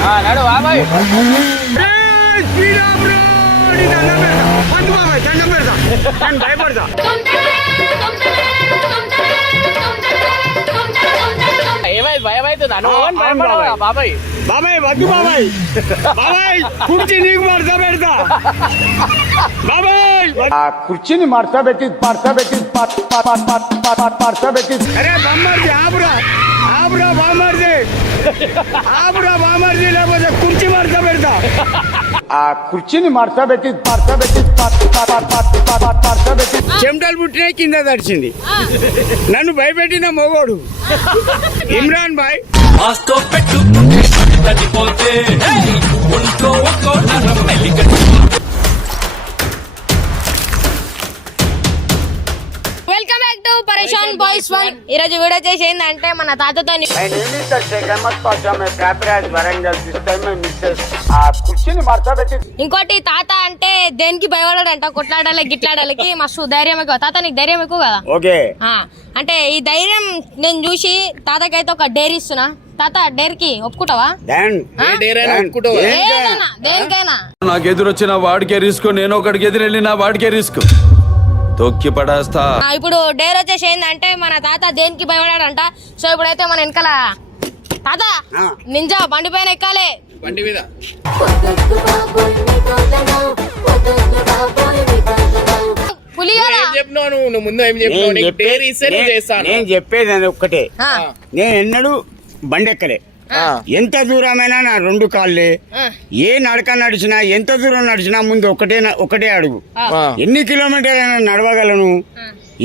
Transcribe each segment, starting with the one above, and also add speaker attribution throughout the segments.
Speaker 1: ఆ, నడు బాబాయ్
Speaker 2: భయపడతా
Speaker 1: ఏమైంది భయం అవుతుంది అనుభవం
Speaker 2: అవును
Speaker 1: భయపడవా
Speaker 2: బాబాయ్.
Speaker 1: బాబాయ్
Speaker 2: బాబాయ్ వద్దు బాబాయ్ బాబాయ్ కుర్చీ నీకు మడత పెడతా బాబాయ్
Speaker 3: ఆ కుర్చీని మడతబెట్టి మడతబెట్టి మడతబెట్టి
Speaker 2: అరే బామ్మర్ది ఆపురా ఆపురా బామ్మర్ది ఆపురా బామ్మర్ది లేకపోతే కుర్చీ మడత పెడతా.
Speaker 3: ఆ కుర్చీని మడతబెట్టి మడతబెట్టి మడతబెట్టి
Speaker 2: చెమటలు పుట్టినాయి కింద తడిచింది. నన్ను భయపెట్టిన మొగోడు. ఇమ్రాన్ భాయ్
Speaker 4: ఆస్తో
Speaker 5: ఈ రోజు వీడియో చేసి ఏంటంటే మన తాతతో ఇంకోటి తాత అంటే దేనికి భయపడాడంట? కొట్లాడాలి గిట్లాడాలకి మస్తు ధైర్యం ఎక్కువ. తాత నీకు ధైర్యం ఎక్కువ కదా?
Speaker 2: ఓకే.
Speaker 5: ఆ, అంటే ఈ ధైర్యం నేను చూసి తాతకైతే ఒక డేర్ ఇస్తున్నా. తాత డేర్కి ఒప్పుకుంటావా?
Speaker 6: నాకు ఎదురొచ్చిన వాడికే రిస్క్ నేను ఒకడికి ఎదురెళ్ళిన వాడికే రిస్క్. తొక్కి పడేస్తా
Speaker 5: ఇప్పుడు డేర్ వచ్చేసి ఏంటంటే మన తాత దేనికి భయపడాడంట? సో ఇప్పుడైతే మన వెనకాల తాత. నింజా బండి పైన ఎక్కాలి.
Speaker 1: బండి మీద.
Speaker 2: నేను- చెప్పేది ఒక్కటే నేను ఎన్నడూ బండెక్కలే
Speaker 1: ఆ.
Speaker 2: ఎంత దూరమైనా నా రెండు కాళ్ళే. ఏ నడక నడిచినా ఎంత దూరం నడిచినా ముందు ఒకటే ఒకటే అడుగు. ఎన్ని కిలోమీటర్లైనా నడవగలను.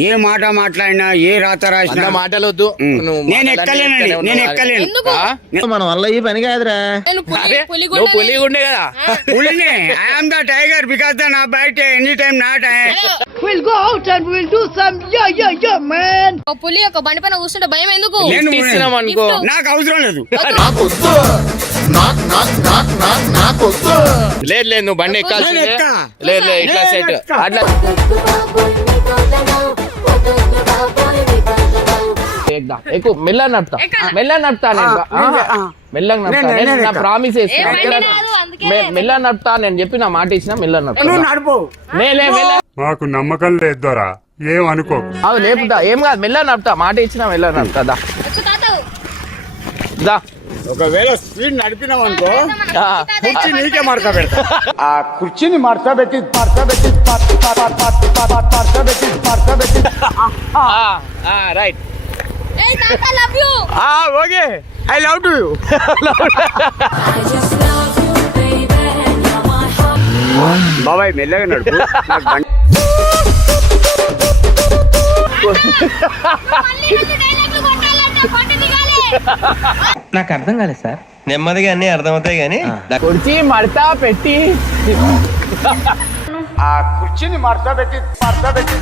Speaker 2: ఏ మాట మాట్లాడినా ఏ రాత రాసినా.
Speaker 1: మాటలు వద్దు
Speaker 2: నేను ఎక్కలేనండి నేను. ఎక్కలేను?
Speaker 7: మన వల్ల ఈ పని కాదురా.
Speaker 1: నువ్వు పులి ఉండే కదా.
Speaker 2: పులిని I am the tiger because the నా బయట ఎనీ టైం నాట్
Speaker 5: ఒక పులి ఒక బండి పైన కూర్చుంటే భయం ఎందుకు?
Speaker 2: నేను
Speaker 1: ఇస్తున్నాం అనుకో.
Speaker 2: నాకు అవసరం లేదు.
Speaker 1: లేదు లేదు నువ్వు బండి ఎక్కాల్సిందే. లేదు లేదు ఇట్లా సెట్. అట్లా ఎక్కు, ఎక్కు మెల్ల నడుపుతా.
Speaker 5: ఎక్కాలా?
Speaker 1: మెల్ల నడుపుతా నేను.
Speaker 2: ఆ, నేను-
Speaker 1: ఆ,
Speaker 2: ఆ.
Speaker 1: మెల్లగా నడుపుతా.
Speaker 2: నేను-
Speaker 1: నేను నా. ప్రామిస్ నడుపుతా. చెప్పి నా మాట ఇచ్చిన మెల్ల
Speaker 2: నువ్వు
Speaker 1: నడుపుతా
Speaker 2: నడుపు.
Speaker 1: మేలే మెల్ల
Speaker 8: మాకు నమ్మకం లేదు దొరా. ఏం అనుకోకు.
Speaker 1: అవి లేపుతా. ఏం కాదు మెల్ల నడుపుతా. మాట ఇచ్చిన మెల్ల నడుపుతా. దా.
Speaker 2: ఒకవేళ స్పీడ్
Speaker 1: ఆ.
Speaker 2: కుర్చీ నీకే మడత పెడతా.
Speaker 3: ఆ కుర్చీని మడతబెట్టి మడతబెట్టి మడతబెట్టి మడతబెట్టి
Speaker 1: రైట్.
Speaker 5: ఏ తాత love you
Speaker 2: okay. I love to you బాబాయ్ మెల్లగా నడుపు. నాకు
Speaker 7: నాకు అర్థం కాలేదు సార్.
Speaker 9: నెమ్మదిగా అన్ని అర్థమవుతాయి కానీ
Speaker 1: కుర్చీ మడతా పెట్టి.
Speaker 3: ఆ కుర్చీని మడతబెట్టి మడతబెట్టి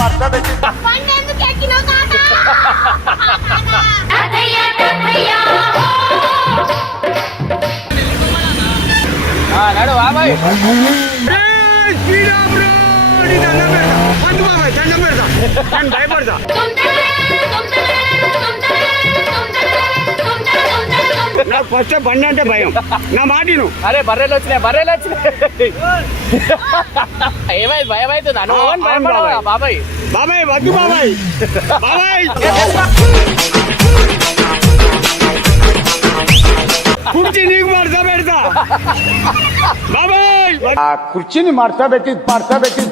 Speaker 3: మడతబెట్టి
Speaker 5: బండి ఎందుకు ఎక్కినావు తాత?
Speaker 1: నడు బాబాయ్
Speaker 2: దండం పెడతా. నేను భయపడతా. నాకు ఫస్ట్ బండి అంటే భయం. నా మాటిను
Speaker 1: అరే బర్రెలు వచ్చినాయి బర్రెలు వచ్చినాయి. ఏమైంది భయం అవుతుంది? అనుభవం.
Speaker 2: బాబాయ్.
Speaker 1: బాబాయ్?
Speaker 2: వద్దు బాబాయ్. బాబాయ్. కుర్చీ నీకు
Speaker 3: మడతబెట్టి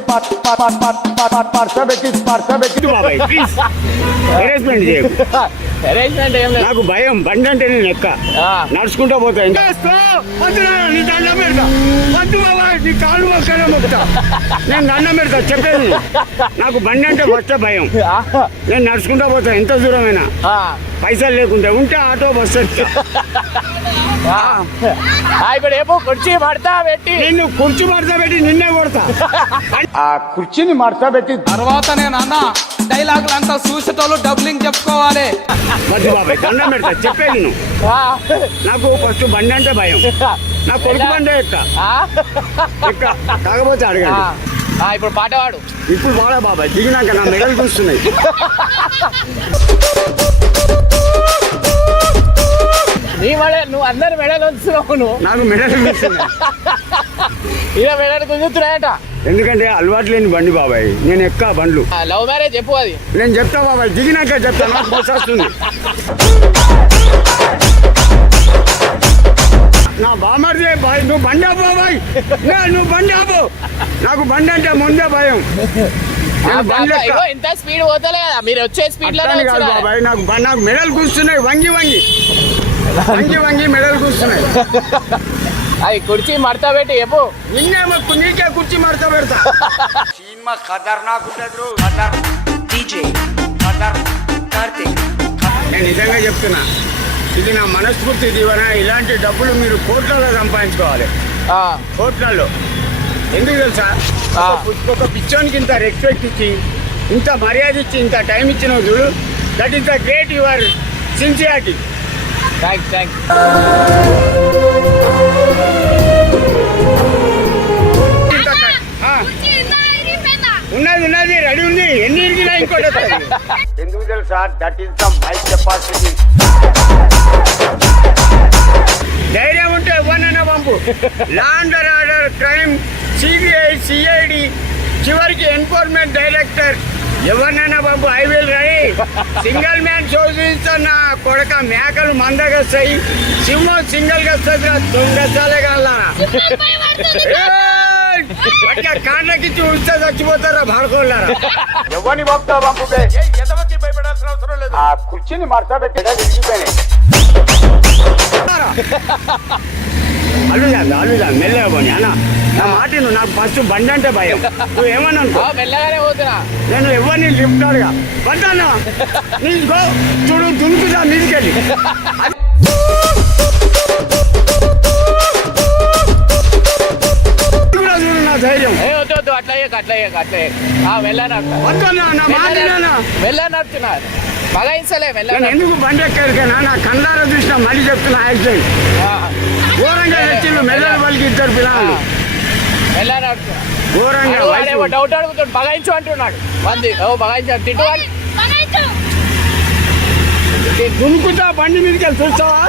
Speaker 3: మడతబెట్టి మడతబెట్టి
Speaker 2: బాబాయ్ ప్లీజ్ హెరాస్మెంట్ చేయకు.
Speaker 1: అరేంజ్మెంట్ ఏం లేదు.
Speaker 2: నాకు భయం బండి అంటే నేను ఎక్క.
Speaker 1: ఆ.
Speaker 2: నడుచుకుంటూ పోతా నేను దండం పెడతా చెప్పేది నాకు బండి అంటే వచ్చే భయం. నేను నడుచుకుంటూ పోతా ఎంత దూరమైనా.
Speaker 1: ఆ,
Speaker 2: పైసలు లేకుంటే ఉంటే ఆటో బస్సు
Speaker 1: ఇప్పుడు ఏమో కుర్చీ పడతా పెట్టి.
Speaker 2: నిన్ను కుర్చీ పడతా పెట్టి నిన్నే కొడతా.
Speaker 3: ఆ కుర్చీని మడతబెట్టి
Speaker 7: తర్వాత నేను అన్న డైలాగులు అంతా చూసేటోళ్ళు డబ్లింగ్ చెప్పుకోవాలి.
Speaker 2: వద్దు బాబాయ్ దండం పెడతా చెప్పేది నువ్వు నాకు ఫస్ట్ బండి అంటే భయం. నా కొడుకు బండే ఎక్క. ఎక్క. కాకపోతే
Speaker 1: ఆ.
Speaker 2: అడగండి
Speaker 1: ఇప్పుడు పాట పాడు.
Speaker 2: ఇప్పుడు బాగా బాబాయ్ దిగినాక నా మెడలు చూస్తున్నాయి
Speaker 1: నీ మెడ నువ్వు అందరి మెడలు వస్తున్నావు నువ్వు.
Speaker 2: నాకు మెడలు
Speaker 1: ఇక మెడలు గుంజుతున్నాయట
Speaker 2: ఎందుకంటే అలవాటు లేని బండి బాబాయ్. నేను ఎక్కా బండ్లు.
Speaker 1: లవ్ మ్యారేజ్ చెప్పు అది.
Speaker 2: నేను చెప్తా బాబాయ్ దిగినాక చెప్తా నాకు బస్సు వస్తుంది. నా బామర్ది బాయ్ నువ్వు బండి ఆపు బాబాయ్. నువ్వు బండి ఆపు. నాకు బండి అంటే ముందే భయం.
Speaker 1: ఇంత స్పీడ్ పోతలే కదా. మీరు వచ్చే స్పీడ్ వచ్చినా
Speaker 2: బాబాయ్ నాకు నాకు మెడలు కూస్తున్నాయి వంగి వంగి. వంగి వంగి మెడలు కూస్తున్నాయి
Speaker 1: అది కుర్చీ మడత పెట్టి చెప్పు.
Speaker 2: నిన్నే మొక్కు నీకే కుర్చీ మడత పెడతా. సినిమా ఖతర్నాక్ ఉంటుంది ఖతర్ డీజే ఖతర్ కార్తీక్ నేను నిజంగా చెప్తున్నా ఇది నా మనస్ఫూర్తి దీవెన. ఇలాంటి డబ్బులు మీరు కోట్లలో సంపాదించుకోవాలి.
Speaker 1: ఆ,
Speaker 2: కోట్లలో. ఎందుకు తెలుసా? ఒక పిచ్చోనికి ఇంత రెస్పెక్ట్ ఇచ్చి ఇంత మర్యాద ఇచ్చి ఇంత టైం ఇచ్చిన చూడు. That is the great your sincerity
Speaker 1: thanks thanks
Speaker 2: ఉన్నది ఉన్నది రెడీ ఉంది. ఎన్ని ఇరిగినా ఇంకోటి. ఎందుకు తెలుసా that is the my capacity ధైర్యం ఉంటే ఎవరినైనా పంపు. Law and order crime CBI CID చివరికి ఎన్ఫోర్స్మెంట్ డైరెక్టర్ ఎవరినైనా పంపు I will ready. Single man show చూపిస్తున్న కొడక మేకలు మందగస్తాయి. సింహం సింగిల్గా వస్తుంది దొంగసాలే కాలా కాళ్ళకిచ్చి ఉంచితే చచ్చిపోతారా భార్గోళ్ళారా
Speaker 3: ఎవరిని పంపుతా పంపుతే? ఆ కుర్చీని మార్చా పెట్టి విరిగిపోయినాయి
Speaker 2: అల్లుదా అల్లుదా మెల్లగా పోనీ అన్న. నా మాట నువ్వు నాకు ఫస్ట్ బండి అంటే భయం. నువ్వు ఏమన్నా
Speaker 1: మెల్లగానే
Speaker 2: నేను ఎవరిని అడగా బంటానా నీకో చూడు దునుకుదా మీదికెళ్ళి ఇది కూడా చూడు నా ధైర్యం.
Speaker 1: ఏ వద్దు వద్దు అట్లా అయ్యాక అట్లా అయ్యాక అట్లా అయ్యాక. ఆ వెళ్ళా నడుతున్నా
Speaker 2: వద్దన్నా నా మాట వినన్నా.
Speaker 1: వెళ్ళా నడుతున్నా బగాయించలే వెళ్ళా
Speaker 2: నేను ఎందుకు బండి ఎక్కడికైనా నా కందార చూసిన మళ్ళీ చెప్తున్నా యాక్సిడెంట్. ఘోరంగా తెచ్చిండు మెల్లలు పలికి ఇద్దరు పిల్లలు.
Speaker 1: వెళ్ళా నడుతున్నా
Speaker 2: ఘోరంగా
Speaker 1: అడుగు,
Speaker 2: వయసు.
Speaker 1: వాడేమో డౌట్ అడుగుతాడు. బగాయించు అంటున్నాడు. మంది ఓ తిట్టు.
Speaker 2: దునుకుతా బండి మీదకి వెళ్ళి చూస్తావా?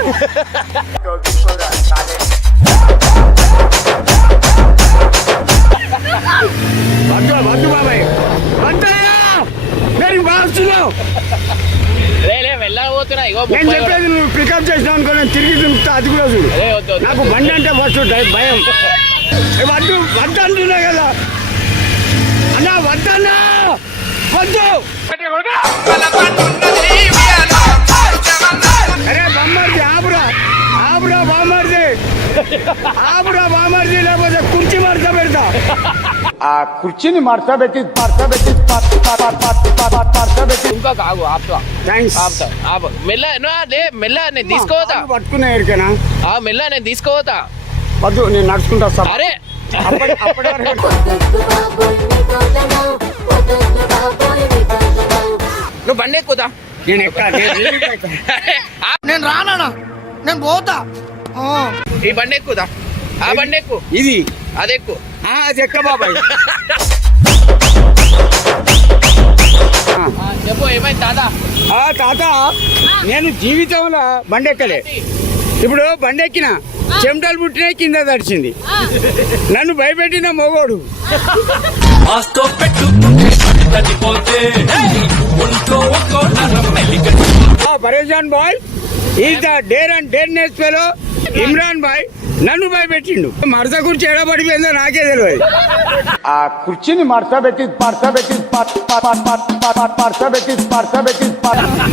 Speaker 2: వద్దు వద్దు బాబాయ్. నేను చెప్పేది నువ్వు పికప్ చేసినావు అనుకో నేను తిరిగి దునుకుతా అది కూడా చూడు. నాకు బండి అంటే ఫస్ట్ భయం. వద్దు వద్దు అంటున్నా కదా. అన్నా వద్దన్నా. వద్దు. అరే బామ్మర్ది ఆపురా. ఆపురా బామ్మర్ది. ఆపురా బామ్మర్ది లేకపోతే కుర్చీ మడత పెడతా.
Speaker 3: ఆ కుర్చీని మార్చా పెట్టి మార్చా పెట్టి మార్చా పెట్టి
Speaker 1: ఇంకా కాగు ఆపుతా.
Speaker 2: థ్యాంక్స్
Speaker 1: ఆపుతా ఆపు. మెల్ల లే మెల్ల నేను తీసుకోవతా
Speaker 2: పట్టుకునే ఎరికేనా
Speaker 1: ఆ మెల్ల నేను తీసుకోవతా
Speaker 2: వద్దు నేను నడుచుకుంటా వస్తా
Speaker 1: అరే! నువ్వు బండి ఎక్కుతా?
Speaker 2: నేను ఎక్కా నేను
Speaker 7: రానా? నేను పోతా.
Speaker 1: ఈ బండి ఎక్కుదా ఆ బండి ఎక్కు.
Speaker 2: ఇది?
Speaker 1: అది ఎక్కు.
Speaker 2: ఆ, అది ఎక్క బాబాయ్.
Speaker 1: ఆ, చెప్పు ఏమైంది తాత?
Speaker 2: ఆ తాత నేను జీవితంలో బండి ఎక్కలే. ఇప్పుడు బండి ఎక్కిన చెమటలు పుట్టినాయి కింద తడిచింది నన్ను భయపెట్టిన మొగోడు Pareshan boy is the dare and dareness fellow Imran bhai నన్ను భయపెట్టిండు మరద గురించి ఎడబడిపోయిందో నాకే తెలియదు
Speaker 3: ఆ కుర్చీని మార్చా పెట్టి మార్చా పెట్టి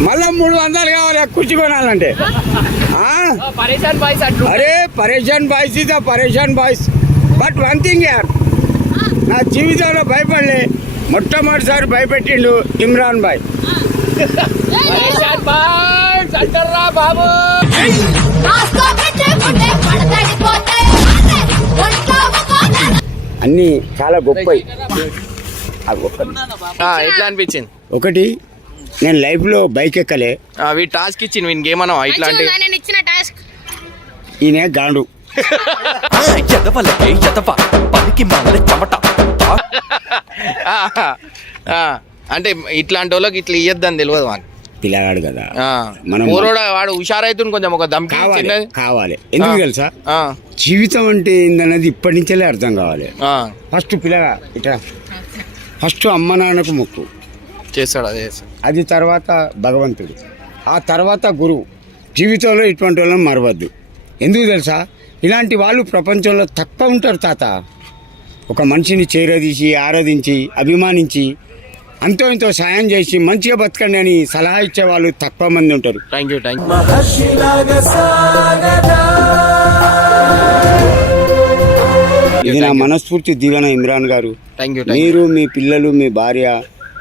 Speaker 2: మళ్ళా మూడు వందలు కావాలి ఆ కుర్చీ కొనాలంటే ఆ?
Speaker 1: పరేషాన్ బాయ్స్ అట్లు
Speaker 2: అరే Pareshan boys is the Pareshan boys. But one thing యార్ నా జీవితంలో భయపడలే. మొట్టమొదటిసారి భయపెట్టిండు ఇమ్రాన్ బాయ్.
Speaker 1: బాబు?
Speaker 2: అన్ని చాలా గొప్పవి. ఆ,
Speaker 1: ఎట్లా అనిపించింది?
Speaker 2: ఒకటి నేను లైఫ్లో బైక్ ఎక్కలే.
Speaker 1: ఆ, వీ టాస్క్ ఇచ్చింది వీనికి ఏమన్నా ఇట్లాంటి
Speaker 2: ఈయన గాండు.
Speaker 4: ఎదవలకే ఎదవ పనికి మాల చెమట.
Speaker 1: ఆ, ఆ, అంటే ఇట్లాంటి వాళ్ళకి ఇట్లా ఇయ్యద్దని తెలియదు అని
Speaker 2: పిల్లగాడు కదా.
Speaker 1: ఆ.
Speaker 2: మనం
Speaker 1: ఊరోడ వాడు హుషారైతుంది కొంచెం ఒక దమ్కి
Speaker 2: కావాలి కావాలి. ఎందుకు. తెలుసా?
Speaker 1: ఆ,
Speaker 2: జీవితం అంటే ఏందన్నది ఇప్పటి నుంచే అర్థం కావాలి.
Speaker 1: ఆ,
Speaker 2: ఫస్ట్ పిల్లగా ఇట్లా. ఫస్ట్ అమ్మ నాన్నకు మొక్కు.
Speaker 1: చేస్తాడు అదే.
Speaker 2: అది తర్వాత భగవంతుడు. ఆ తర్వాత గురువు. జీవితంలో ఇటువంటి వాళ్ళని మరవద్దు. ఎందుకు తెలుసా? ఇలాంటి వాళ్ళు ప్రపంచంలో తక్కువ ఉంటారు తాత. ఒక మనిషిని చేరదీసి ఆరాధించి అభిమానించి అంతో ఇంతో సాయం చేసి మంచిగా బతకండి అని సలహా ఇచ్చే వాళ్ళు తక్కువ మంది ఉంటారు.
Speaker 1: థ్యాంక్ యూ థ్యాంక్ యూ
Speaker 2: ఇది నా మనస్ఫూర్తి దీవెన ఇమ్రాన్ గారు. మీరు మీ పిల్లలు మీ భార్య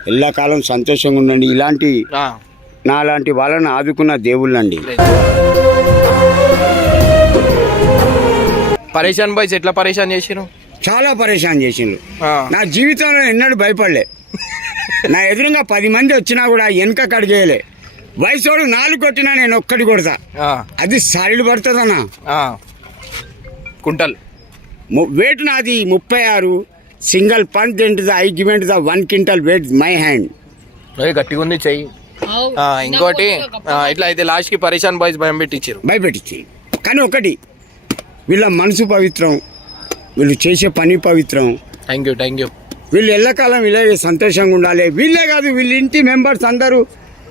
Speaker 2: ఎల్లకాలం సంతోషంగా ఉండండి. ఇలాంటి
Speaker 1: ఆ,
Speaker 2: నా లాంటి వాళ్ళని ఆదుకున్న దేవుళ్ళండి.
Speaker 1: పరేషాన్ బాయ్స్ ఎట్లా పరేషాన్ చేసిరు
Speaker 2: చాలా పరేషాన్ చేసిండ్రు. నా జీవితంలో ఎన్నడూ భయపడలే. నా ఎదురుగా పది మంది వచ్చినా కూడా వెనక కడిగేయలే వయసోడు నాలుగు కొట్టినా నేను ఒక్కటి కొడతా. అది సాలిడ్ పడుతుందన్నా.
Speaker 1: ఆ. కుంటల్.
Speaker 2: వెయిట్ నాది ముప్పై ఆరు. Single punch into the I given the one quintal weight my hand
Speaker 1: గట్టిగా ఉంది చెయ్యి. ఆ, ఇంకోటి ఇట్లా అయితే లాస్ట్కి పరేషాన్ బాయ్స్ భయం పెట్టించారు
Speaker 2: భయపెట్టించి కానీ ఒకటి వీళ్ళ మనసు పవిత్రం వీళ్ళు చేసే పని పవిత్రం.
Speaker 1: థ్యాంక్ యూ థ్యాంక్ యూ
Speaker 2: వీళ్ళు ఎల్లకాలం ఇలాగే సంతోషంగా ఉండాలి. వీళ్ళే కాదు వీళ్ళ ఇంటి మెంబర్స్ అందరూ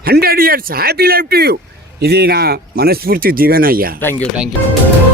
Speaker 2: hundred years happy life to you. ఇది నా మనస్ఫూర్తి దీవెన అయ్యా
Speaker 1: థ్యాంక్ యూ థ్యాంక్ యూ